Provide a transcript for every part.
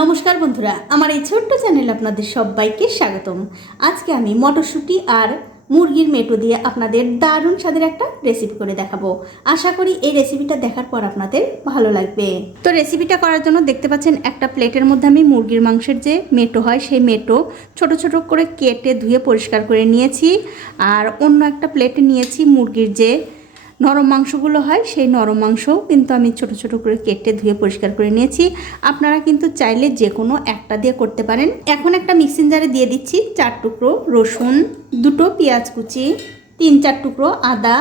নমস্কার বন্ধুরা, আমার এই ছোট্ট চ্যানেলে আপনাদের সবাইকে স্বাগতম। আজকে আমি মটরশুঁটি আর মুরগির মেটো দিয়ে আপনাদের দারুণ স্বাদের একটা রেসিপি করে দেখাবো। আশা করি এই রেসিপিটা দেখার পর আপনাদের ভালো লাগবে। তো রেসিপিটা করার জন্য দেখতে পাচ্ছেন একটা প্লেটের মধ্যে আমি মুরগির মাংসের যে মেটো হয় সেই মেটো ছোট ছোট করে কেটে ধুয়ে পরিষ্কার করে নিয়েছি। আর অন্য একটা প্লেটে নিয়েছি মুরগির যে নরম মাংসগুলো হয় সেই নরম মাংসও কিন্তু আমি ছোট ছোট করে কেটে ধুয়ে পরিষ্কার করে নিয়েছি। আপনারা কিন্তু চাইলে যে কোনো একটা দিয়ে করতে পারেন। এখন একটা মিক্সিং জারে দিয়ে দিচ্ছি 4 টুকরো রসুন, 2টো পেঁয়াজ কুচি, 3-4 টুকরো আদা।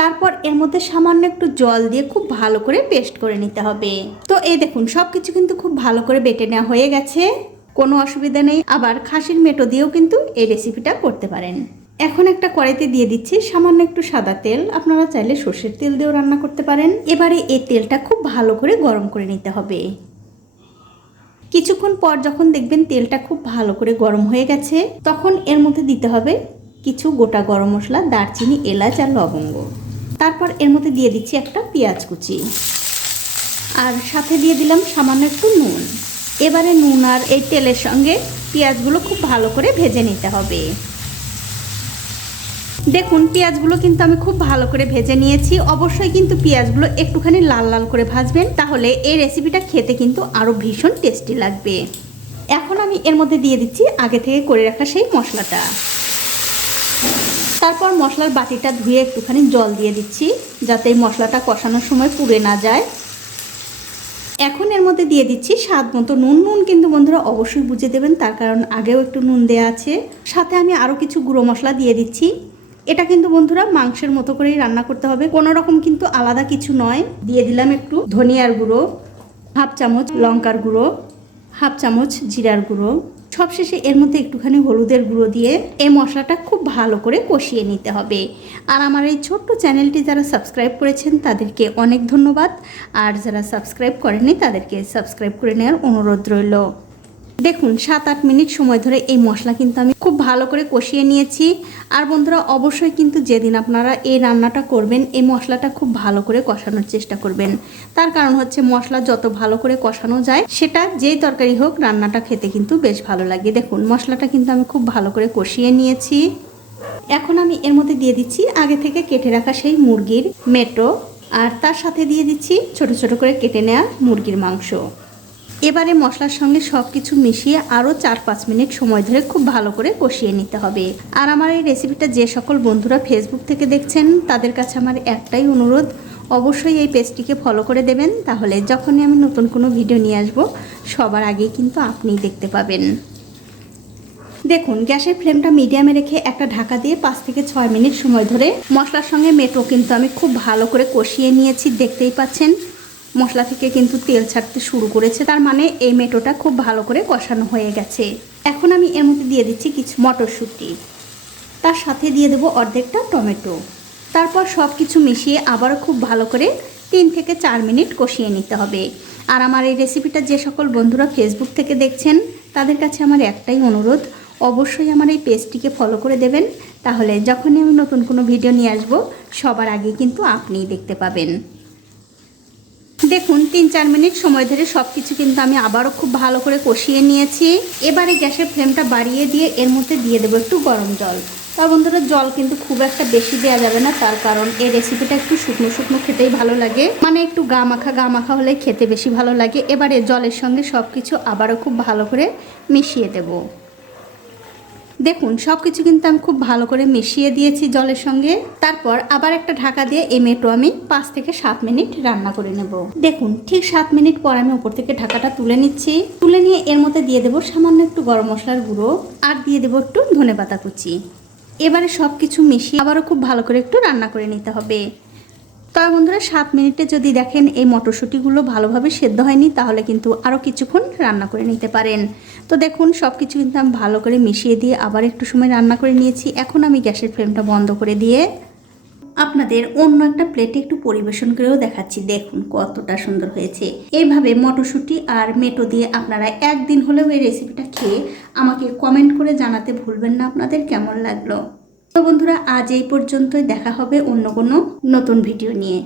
তারপর এর মধ্যে সামান্য একটু জল দিয়ে খুব ভালো করে পেস্ট করে নিতে হবে। তো এই দেখুন সব কিছু কিন্তু খুব ভালো করে বেটে নেওয়া হয়ে গেছে, কোনো অসুবিধা নেই। আবার খাসির মেটো দিয়েও কিন্তু এই রেসিপিটা করতে পারেন। এখন একটা কড়াইতে দিয়ে দিচ্ছি সামান্য একটু সাদা তেল। আপনারা চাইলে সর্ষের তেল দিয়েও রান্না করতে পারেন। এবারে এই তেলটা খুব ভালো করে গরম করে নিতে হবে। কিছুক্ষণ পর যখন দেখবেন তেলটা খুব ভালো করে গরম হয়ে গেছে, তখন এর মধ্যে দিতে হবে কিছু গোটা গরম মশলা, দারচিনি, এলাচ আর লবঙ্গ। তারপর এর মধ্যে দিয়ে দিচ্ছি একটা পেঁয়াজ কুচি, আর সাথে দিয়ে দিলাম সামান্য একটু নুন। এবারে নুন আর এই তেলের সঙ্গে পেঁয়াজগুলো খুব ভালো করে ভেজে নিতে হবে। দেখুন পেঁয়াজগুলো কিন্তু আমি খুব ভালো করে ভেজে নিয়েছি। অবশ্যই কিন্তু পেঁয়াজগুলো একটুখানি লাল লাল করে ভাজবেন, তাহলে এই রেসিপিটা খেতে কিন্তু আরও ভীষণ টেস্টি লাগবে। এখন আমি এর মধ্যে দিয়ে দিচ্ছি আগে থেকে করে রাখা সেই মশলাটা। তারপর মশলার বাটিটা ধুয়ে একটুখানি জল দিয়ে দিচ্ছি, যাতে এই মশলাটা কষানোর সময় পুড়ে না যায়। এখন এর মধ্যে দিয়ে দিচ্ছি স্বাদ মতো নুন। নুন কিন্তু বন্ধুরা অবশ্যই বুঝে দেবেন, তার কারণ আগেও একটু নুন দেওয়া আছে। সাথে আমি আরও কিছু গুঁড়ো মশলা দিয়ে দিচ্ছি। এটা কিন্তু বন্ধুরা মাংসের মতো করেই রান্না করতে হবে, কোনো রকম কিন্তু আলাদা কিছু নয়। দিয়ে দিলাম একটু ধনিয়ার গুঁড়ো, 1/2 চামচ লঙ্কার গুঁড়ো, 1/2 চামচ জিরার গুঁড়ো। সবশেষে এর মধ্যে একটুখানি হলুদের গুঁড়ো দিয়ে এই মশলাটা খুব ভালো করে কষিয়ে নিতে হবে। আর আমার এই ছোট্ট চ্যানেলটি যারা সাবস্ক্রাইব করেছেন তাদেরকে অনেক ধন্যবাদ, আর যারা সাবস্ক্রাইব করেননি তাদেরকে সাবস্ক্রাইব করে নেওয়ার অনুরোধ রইল। দেখুন 7-8 মিনিট সময় ধরে এই মশলা কিন্তু আমি খুব ভালো করে কষিয়ে নিয়েছি। আর বন্ধুরা অবশ্যই কিন্তু যেদিন আপনারা এই রান্নাটা করবেন এই মশলাটা খুব ভালো করে কষানোর চেষ্টা করবেন। তার কারণ হচ্ছে মশলা যত ভালো করে কষানো যায় সেটা যেই তরকারি হোক রান্নাটা খেতে কিন্তু বেশ ভালো লাগে। দেখুন মশলাটা কিন্তু আমি খুব ভালো করে কষিয়ে নিয়েছি। এখন আমি এর মধ্যে দিয়ে দিচ্ছি আগে থেকে কেটে রাখা সেই মুরগির মেটো, আর তার সাথে দিয়ে দিচ্ছি ছোট ছোট করে কেটে নেওয়া মুরগির মাংস। এবারে মশলার সঙ্গে সব কিছু মিশিয়ে আরও 4-5 মিনিট সময় ধরে খুব ভালো করে কষিয়ে নিতে হবে। আর আমার এই রেসিপিটা যে সকল বন্ধুরা ফেসবুক থেকে দেখছেন তাদের কাছে আমার একটাই অনুরোধ, অবশ্যই এই পেজটিকে ফলো করে দেবেন, তাহলে যখনই আমি নতুন কোনো ভিডিও নিয়ে আসব সবার আগেই কিন্তু আপনিই দেখতে পাবেন। দেখুন গ্যাসের ফ্লেমটা মিডিয়ামে রেখে একটা ঢাকা দিয়ে 5 থেকে 6 মিনিট সময় ধরে মশলার সঙ্গে মেটো কিন্তু আমি খুব ভালো করে কষিয়ে নিয়েছি। দেখতেই পাচ্ছেন মশলা থেকে কিন্তু তেল ছাড়তে শুরু করেছে, তার মানে এই মেটোটা খুব ভালো করে কষানো হয়ে গেছে। এখন আমি এর মধ্যে দিয়ে দিচ্ছি কিছু মটরশুঁটি, তার সাথে দিয়ে দেবো অর্ধেকটা টমেটো। তারপর সব কিছু মিশিয়ে আবারও খুব ভালো করে 3 থেকে 4 মিনিট কষিয়ে নিতে হবে। আর আমার এই রেসিপিটা যে সকল বন্ধুরা ফেসবুক থেকে দেখছেন তাদের কাছে আমার একটাই অনুরোধ, অবশ্যই আমার এই পেজটিকে ফলো করে দেবেন, তাহলে যখনই আমি নতুন কোনো ভিডিও নিয়ে আসব সবার আগে কিন্তু আপনিই দেখতে পাবেন। দেখুন 3-4 মিনিট সময় ধরে সব কিছু কিন্তু আমি আবারও খুব ভালো করে কষিয়ে নিয়েছি। এবারে গ্যাসের ফ্লেমটা বাড়িয়ে দিয়ে এর মধ্যে দিয়ে দেবো একটু গরম জল। তা বন্ধুরা জল কিন্তু খুব একটা বেশি দেওয়া যাবে না, তার কারণ এই রেসিপিটা একটু শুকনো শুকনো খেতেই ভালো লাগে, মানে একটু গা মাখা হলে খেতে বেশি ভালো লাগে। এবারে জলের সঙ্গে সব কিছু আবারও খুব ভালো করে মিশিয়ে দেবো। দেখুন সব কিছু কিন্তু আমি খুব ভালো করে মিশিয়ে দিয়েছি জলের সঙ্গে। তারপর আবার একটা ঢাকা দিয়ে এই মেটো আমি 5 থেকে 7 মিনিট রান্না করে নেব। দেখুন ঠিক 7 মিনিট পর আমি উপর থেকে ঢাকাটা তুলে নিচ্ছি। তুলে নিয়ে এর মধ্যে দিয়ে দেবো সামান্য একটু গরম মশলার গুঁড়ো, আর দিয়ে দেবো একটু ধনেপাতা কুচি। এবারে সব কিছু মিশিয়ে আবারও খুব ভালো করে একটু রান্না করে নিতে হবে। তবে বন্ধুরা 7 মিনিটে যদি দেখেন এই মটরশুঁটিগুলো ভালোভাবে সেদ্ধ হয়নি, তাহলে কিন্তু আরও কিছুক্ষণ রান্না করে নিতে পারেন। তো দেখুন সব কিছু কিন্তু আমি ভালো করে মিশিয়ে দিয়ে আবার একটু সময় রান্না করে নিয়েছি। এখন আমি গ্যাসের ফ্লেমটা বন্ধ করে দিয়ে আপনাদের অন্য একটা প্লেটে একটু পরিবেশন করেও দেখাচ্ছি। দেখুন কতটা সুন্দর হয়েছে। এইভাবে মটরশুঁটি আর মেটো দিয়ে আপনারা একদিন হলেও এই রেসিপিটা খেয়ে আমাকে কমেন্ট করে জানাতে ভুলবেন না আপনাদের কেমন লাগলো। তো বন্ধুরা আজ এই পর্যন্তই, দেখা হবে অন্য কোনো নতুন ভিডিও নিয়ে।